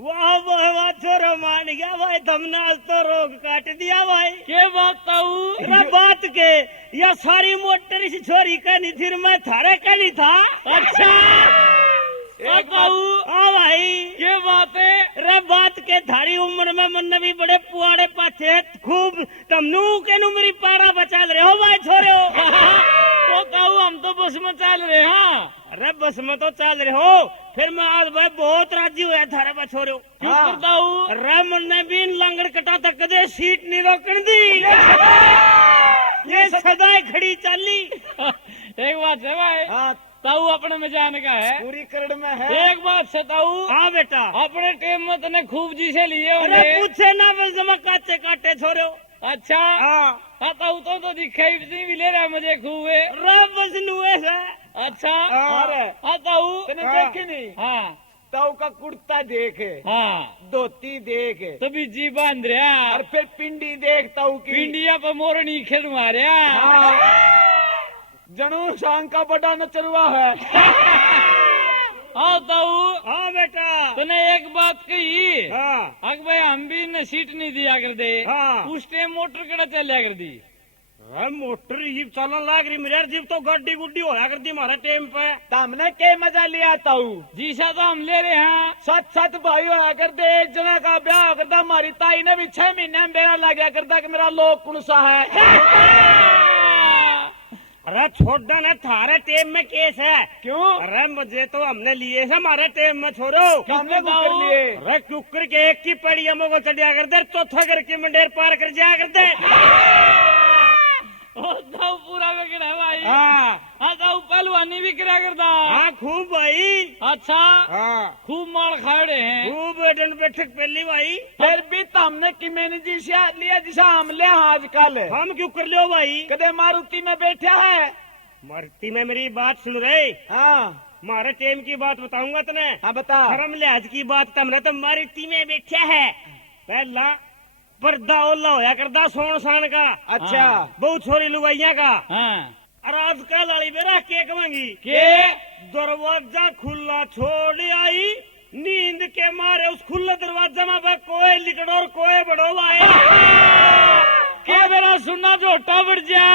वाह वाह वाह छोरो मान गया भाई, तुमने आज तो रोग काट दिया भाई। के बात ताऊ? अरे बात के या सारी मोटर इस छोरी का नहीं थी, मैं थारे का नहीं था। अच्छा ताऊ, हाँ भाई के बात है? अरे बात के थारी उम्र में मन भी बड़े पुआड़े पाछे खूब तमनू के नु मेरी पारा बचा रहे हो भाई छोरे हो। तो ताऊ हम तो बस में चल रहे हैं। अरे बस में तो चल रहे हो, फिर मैं आज भाई बहुत राजी हुआ थारे पर छोरे हो। क्यों ताऊ? अरे मन भी लंगड़ कटा तक कदे सीट नहीं रोकन दी, ये सदाई खड़ी चाली। एक बात है भाई, हाँ ताऊ अपने में जाने का है, पूरी करड़ में है। एक बात से ताऊ, हाँ बेटा अपने टेम में तने खूब जी से लिए अरे होंगे। पूछे ना बस जमा काटे काटे छोरे हो। अच्छा हाँ ताऊ तो दिखाई भी ले रहा है मुझे खूब है। रब बस नुए है। अच्छा हाँ ताऊ तने हाँ। देखे नहीं? हाँ ताऊ का कुर्ता देख, हाँ धोती देख, तभी जी बांध रहा और फिर पिंडी देख ताऊ की। इंडिया पर मोरनी खेल मारिया। जनू सांग का बड़ा नचरुआ है। हाँ ताऊ, हाँ बेटा। तूने एक बात कही, हाँ अग भाई हम भी न सीट नहीं दिया कर दे। हाँ। उस टाइम मोटर कड़ा चलिया कर दी। मोटर जीप चलन लाग रही मेरे जीप तो गाड़ी गुड्डी होया कर दी हमारे टाइम पे। हमने के मजा लिया ताऊ? जी सा तो हम ले रहे हैं। सच सच भाई होया कर दे, एक जना का ब्याह हो करता, हमारी ताई ने भी 6 महीने में बेरा लग गया करता कि मेरा लोग कुणसा है। अरे छोड़ ने थारे टेम में केस है। क्यों? अरे मुझे तो हमने लिए है हमारे टेम में छोड़ो। हमने कुकर लिए? अरे कुकर के एक की पड़ी हमो को चढ़िया कर दे, चौथा घर के मंडेर पार कर जाया कर दे। ताऊ पूरा बिगड़ा है भाई। हाँ ताऊ पहलवानी भी करा करता। हाँ खूब भाई। अच्छा हाँ खूब माल खाड़े हैं। खूब बैठन बैठक पहली भाई। फिर भी तो हमने कि मैंने जी से लिया जिसा हम ले आजकल। हम क्यों कर लियो भाई? कदे मारुति में बैठा है? मारुति में मेरी बात सुन रहे? हाँ हमारे टेम की बात बताऊंगा तने। हाँ बता। शर्म लिहाज की बात तुमने तो मारुति में बैठा है। पहला पर्दा ओला होया करदा सोन सान का। अच्छा बहुत छोरी लुगाइया का। हाँ और आजकल वाली बेरा के कहेंगी के दरवाजा खुला छोड़ आई, नींद के मारे उस खुला दरवाजा में कोई लिकड़ो और कोई बड़ो लाए। क्या मेरा सुनना झोटा बढ़ जा।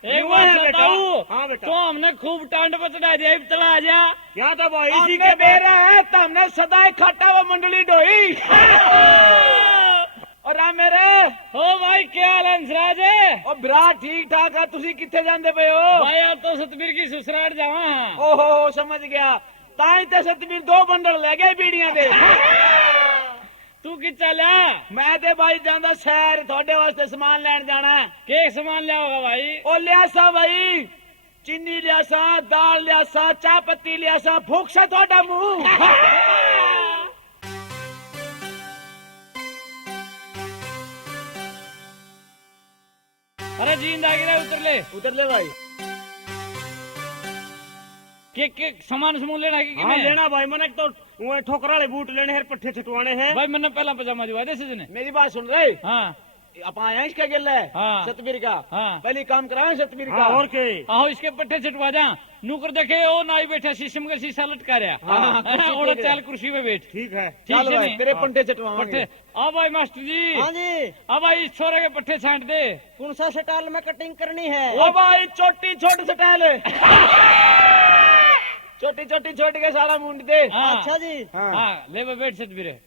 एक बात बताऊं? हाँ बेटा। तो हमने खूब टांड पर चढ़ा दिया, चला आ जा। क्या तो भाई जी के बेरा है तो हमने सदाई खट्टा वो मंडली डोई। और आ मेरे ओ भाई क्या हाल है हंसराज? ओ भरा ठीक ठाक है, तुसी किथे जांदे पे हो? भाई यार तो सतबीर की ससुराल जावा। ओहो समझ गया, ताई ते सतबीर 2 बंडल ले गए बीड़ियां दे। तू कि चला? मैं ते भाई जांदा शहर थोड़े वास्ते सामान लेन जाना है। के सामान लिया होगा भाई? ओ लिया सा भाई, चीनी लिया सा, दाल लिया सा, चाय पत्ती लिया सा, भूख से थोड़ा मुंह। अरे जींद आ गया, उतर ले भाई। के सामान समूह लेना कि हाँ लेना भाई, मैंने तो वो ठोकरा वाले बूट लेने हैं, पट्टे छटवाने हैं। भाई मैंने पहला पजामा जो है ने। मेरी बात सुन रहे? हाँ आप आया इसका गिल है? हाँ। सतबीर का। हाँ पहले काम कराए सतबीर का। और के आओ इसके पट्टे छटवा जा। नूकर देखे ओ नाई बैठा शीशम का शीशा लटका रहा। हाँ, और चल कुर्सी पे बैठ। ठीक है ठीक चल है भाई, नहीं? तेरे पंटे छटवाएंगे। पट्टे आ भाई मास्टर जी। हाँ जी। अब भाई इस छोरे के पट्टे छांट दे। कौन सा स्टाइल में कटिंग करनी है? ओ भाई छोटी छोटी स्टाइल है। छोटी छोटी छोट के सारा मुंड दे। हाँ। अच्छा जी। हाँ ले बैठ सतबीर।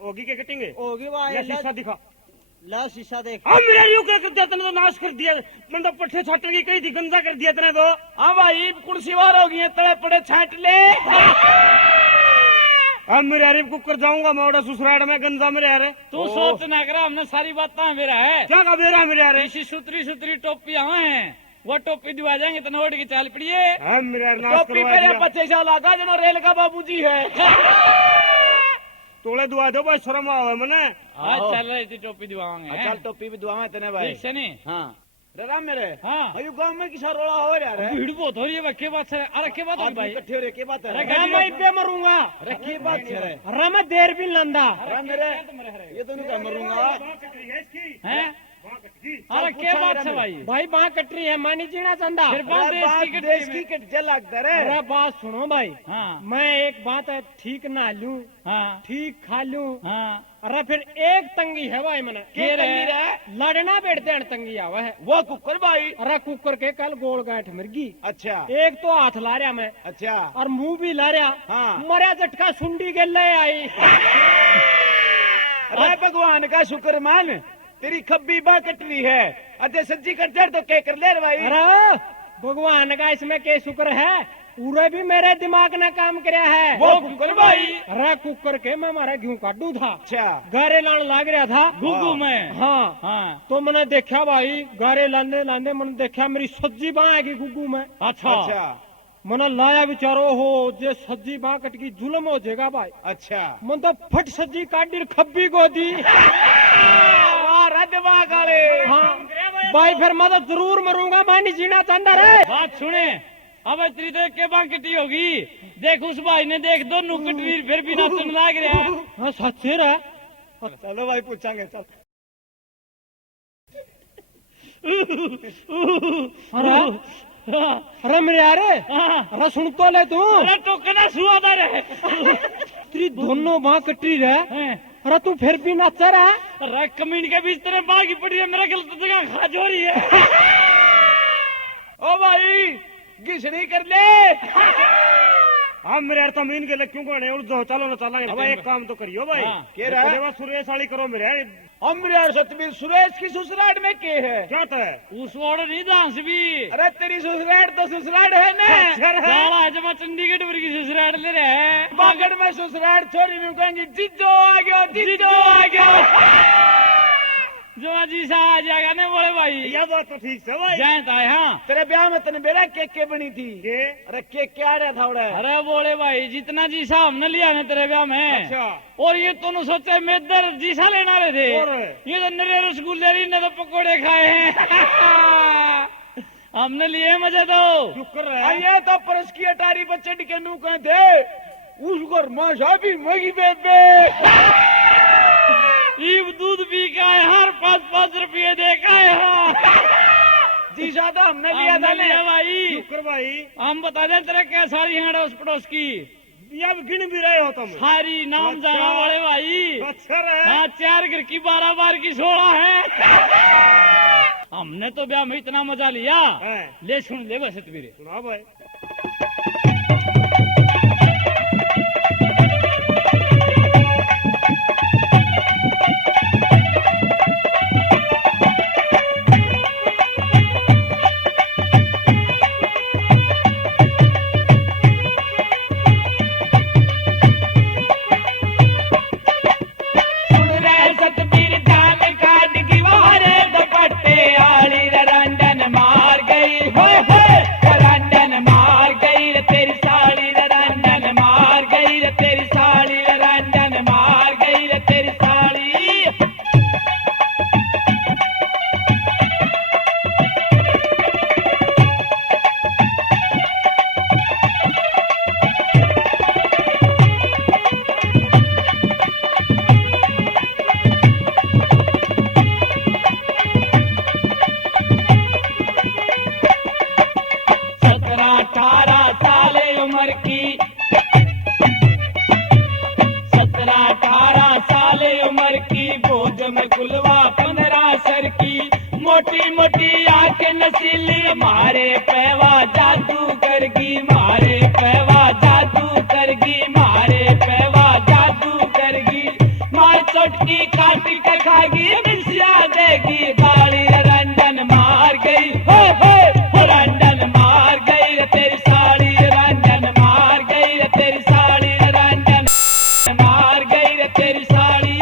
होगी क्या कटिंग? होगी भाई। शीशा दिखा। ला शीशा देख। हाँ मेरा यूं क्या कर दिया तूने, तो नाश कर दिया। मैंने तो पट्टे छाटने की कही थी, गंदा कर दिया तूने तो। हाँ भाई कुर्सी वार हो गई है, तड़े पड़े छाट ले। अब मेरे यार कुकर जाऊंगा मैं ओडा ससुराल में, गंजा मेरे यार। तू सोच ना करा, हमने सारी बात मेरा है। क्या का मेरा मेरे यार? ऐसी सुतरी सुतरी टोपी हैं, वो टोपी दिवा जाएंगे तो ओढ़ के चाल पड़िए। हाँ मेरे यार टोपी पे 25 साल आगा जना रेल का बाबूजी है। तोड़े दुआ दो भाई, शर्म आवे मने। हाँ चल रही थी टोपी दिवाएंगे। चल टोपी भी दुआवे तने भाई। ठीक से नहीं? हाँ डरा मेरे हाँ। अयो गांव में किसा रोला हो रहा है भीड़ बहुत हो रही है के बात है अरे के बात है भाई इकट्ठे हो रहे के बात अरे है गाँव में पे मरूंगा अरे की बात है रे अरे मैं देर भी लंदा अरे मेरे ये तो नहीं मरूंगा हैं अरे के बात है भाई भाई वहाँ कटरी है मानी जीना चंदा। फिर बात अरे देश बात की देश कटरी की कट जल लगता रे अरे बात सुनो भाई, हाँ मैं एक बात है ठीक ना लूं हाँ ठीक खा लूं, हाँ अरे फिर एक तंगी है भाई मना के रे? तंगी रे लड़ना बैठते हैं तंगी आवा है। वो कुकर भाई अरे कुकर के कल गोल गांठ मिर्गी, अच्छा एक तो हाथ ला रहा मैं अच्छा और मुंह भी ला रहा, हाँ। मरिया झटका सुंडी के ले आई। अरे भगवान का शुक्र मान तेरी खब्बी बा कटरी है अरे सज्जी कट तो क्या कर ले रे भाई अरे भगवान का इसमें के शुक्र है, पूरे भी मेरे दिमाग ने काम कराया है। वो कुकर भाई अरे कुकर के मैं मारा घी काटू था, अच्छा गारे लान लाग रहा था गुगू में हाँ हाँ तो मैंने देखा भाई गारे लांदे लांदे मैंने देखा मेरी सब्जी बाँ आएगी गुग्गू में। अच्छा अच्छा मैंने लाया बिचारो हो जे सब्जी बाँ कट की जुलम हो जाएगा भाई, अच्छा मन तो फट सब्जी काट दी खब्बी को दी। वाह रदवा गाले हाँ भाई फिर मैं तो जरूर मरूंगा, मैं नहीं जीना चाहता रे। बात सुने अब इतनी तो के बांकटी होगी देख उस भाई ने देख दो नुकट वीर फिर भी नाचन लाग रहा है। हाँ सच्चे रे, चलो भाई पूछांगे चल अरे अरे मेरे यारे हाँ। अरे सुन तो ले तू, अरे टोकना सुआदा रे तेरी दोनों बाँ कटी रे, हैं? अरे तू फिर भी नाचा रहा। अरे कमीन के बीच तेरे बागी पड़ी है मेरा गलत जगह खाज हो रही है। ओ भाई घिसड़ी कर ले हम मेरे यार तमीन के लिए क्यों कहने उड़ जाओ, चलो ना चलेंगे। अब एक काम तो करियो भाई, हाँ। के रहा है? सुरेश वाली करो मेरे यार। अमर यार सतबीर सुरेश की ससुराल में के है क्या तो है? उस वाड़े नहीं डांस भी अरे तेरी ससुराल तो ससुराल है ना साला है जब चंडीगढ़ वर्गी ससुराल ले रहे हैं बागड़ में ससुराल छोरी में कहेंगे जिज्जो आ गयो जिज्जो आ गयो जो जी सा आ जाएगा ना बड़े भाई यह बात तो ठीक है भाई। जयंत आए हाँ तेरे ब्याह में तने बेरा केक के बनी थी अरे केक क्या रहा था उड़ा अरे बोले भाई जितना जीसा हमने लिया ना तेरे ब्याह में अच्छा और ये तो सोचे मैं इधर जीसा लेना रहे थे और? ये तो नरे रसगुल्ले ने तो पकोड़े खाए हैं हमने लिए मजे तो शुक्र है। ये तो परस की अटारी बच्चे के नू कहे थे उस घर माशा भी मगी बेबे ईब दूध पी के आए हर 5-5 रुपये दे के आए हो जीसा तो हमने लिया था हमने लिया ना भाई शुक्र भाई। हम बता दें तेरे क्या सारी है उस पड़ोस की ये अब गिन भी रहे हो तुम। सारी नाम अच्छा। जाना वाले भाई अच्छा है। हाँ 4 घर की 12 बार की 16 है हमने तो ब्याह में इतना मजा लिया हैं। ले सुन ले बस मेरे सुना भाई। मोटी मोटी आंखें नसीली मारे पैवा जादू करगी मारे पैवा जादू करगी मारे पैवा जादू करगी मार चोटकी काटी के खागी मिसिया देगी गाली रंजन मार गई हो रंजन मार गई रे तेरी साड़ी रंजन मार गई रे तेरी साड़ी रंजन मार गई रे तेरी साड़ी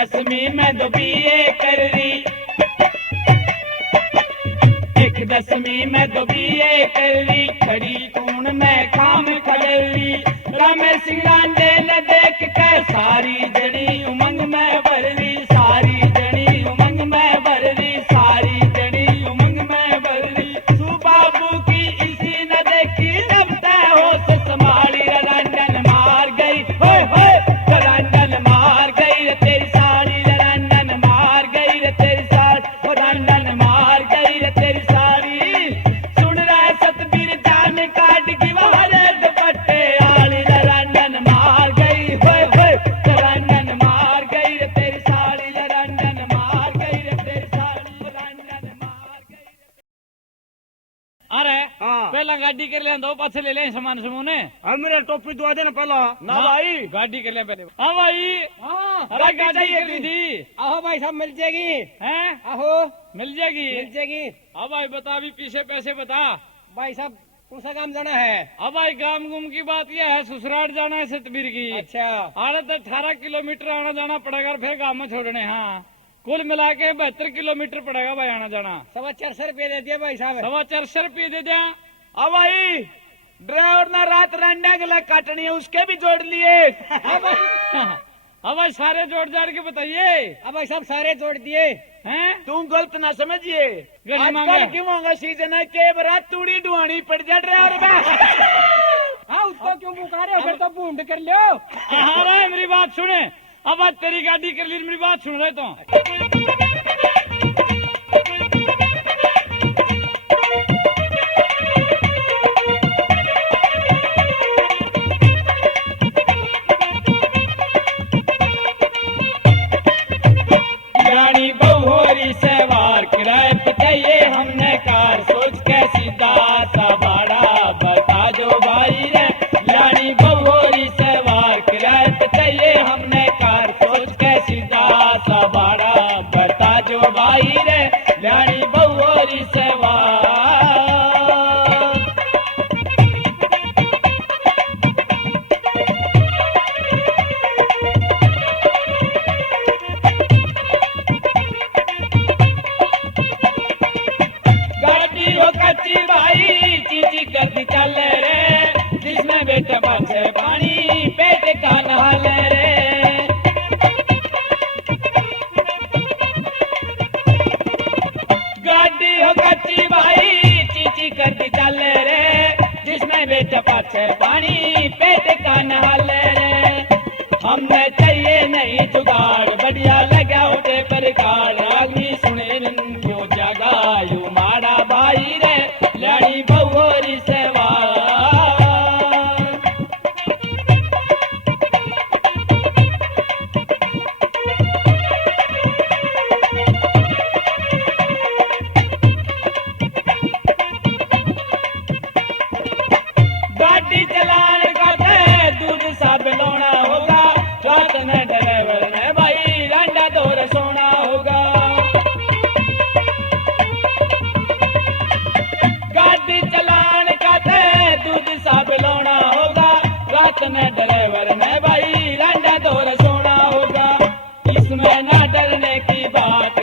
10वीं में 2 BA कर ली, एक 10वीं में 2 BA कर ली, खड़ी कून में काम खड़ेली। रमेश सिंह लांडे ने देख कर सारी जड़ी उमंग में भर ली, सारी जड़ी उमंग में भर ली, सारी जड़ी उमंग में भर ली। सुबाबू की इसी न देखी जब तय होश संभाली, रंडन मार गई होए होए, रंडन मार गई रे तेरी साड़ी, रंडन मार गई रे तेरी साड़ी, रंडन मार गई रे तेरी साड़ी। सुन रहा सतबीर जान काट की वहारे दुपट्टे आली, रंडन मार गई होए होए, रंडन मार गई रे तेरी साड़ी, रंडन मार गई रे तेरी साड़ी, रंडन मार गई। अरे हाँ। पहला गाड़ी कर ले दो, पाछे ले ले सामान समूने। मेरे टोपी दुआ देना पहला। ना भाई गाड़ी कर ले पहले। हाँ भाई हाँ, अरे गाड़ी करनी थी। आहो भाई साहब मिल जाएगी। हैं आहो मिल जाएगी। मिल जाएगी। हाँ भाई बता, अभी पीछे पैसे बता। भाई साहब कौन सा काम जाना है? अब भाई गांव गुम की बात यह है, ससुराल जाना है सतबीर की। अच्छा आड़े तो 18 किलोमीटर आना जाना पड़ेगा, फिर गांव में छोड़ने। हाँ कुल मिला के 72 किलोमीटर पड़ेगा भाई आना जाना। 450 रुपये दे दिया भाई साहब। 450 रुपये दे दिया। अब भाई ड्राइवर ना रात रंडा गला काटनी है, उसके भी जोड़ लिए। अब भाई सारे जोड़ जाड़ के बताइए। अब भाई साहब सारे जोड़ दिए हैं? तुम गलत ना समझिए, गली मांगे। आजकल क्यों का सीजन है, के बरात तूड़ी डुआनी पड़ जा ड्राइवर में। हाँ उसको क्यों पुकारे हो? फिर तो बूंद कर लो। हाँ रे मेरी बात सुने। अब आज तेरी गाड़ी कर ली, मेरी बात सुन रहे तो। रानी बहुरी सवार किराए पे चाहिए हमने कार, सोच के सीधा सा भाड़ा बता जो भाई रे। रानी बहुरी सवार किराए पे चाहिए हमने कार, सोच के सीधा सा भाड़ा बता जो भाई रे। रानी बहुरी सवार। गाड़ी हो कच्ची भाई चीची करती चल रे, जिसमें बेटे पाछे पानी पेट का नहाल रे। गाड़ी हो कच्ची भाई चीची करती चल रे, जिसमें बेटे पाछे पानी पेट का नहाल रे। हमने चाहिए नहीं जुगाड़, बढ़िया लगा उठे पर कार, अग्नि सुने क्यों जगा यू माड़ा भाई रे। लाड़ी बहुरी सवार। गाड़ी चलाने का तय दूध सा बिलोना होगा, रात में ड्राइवर ने भाई रंडा दौर सोना होगा। गाड़ी चलाने का तय दूध सा बिलोना होगा, रात में ड्राइवर ने भाई रंडा दौर सोना होगा। इसमें ना डरने की बात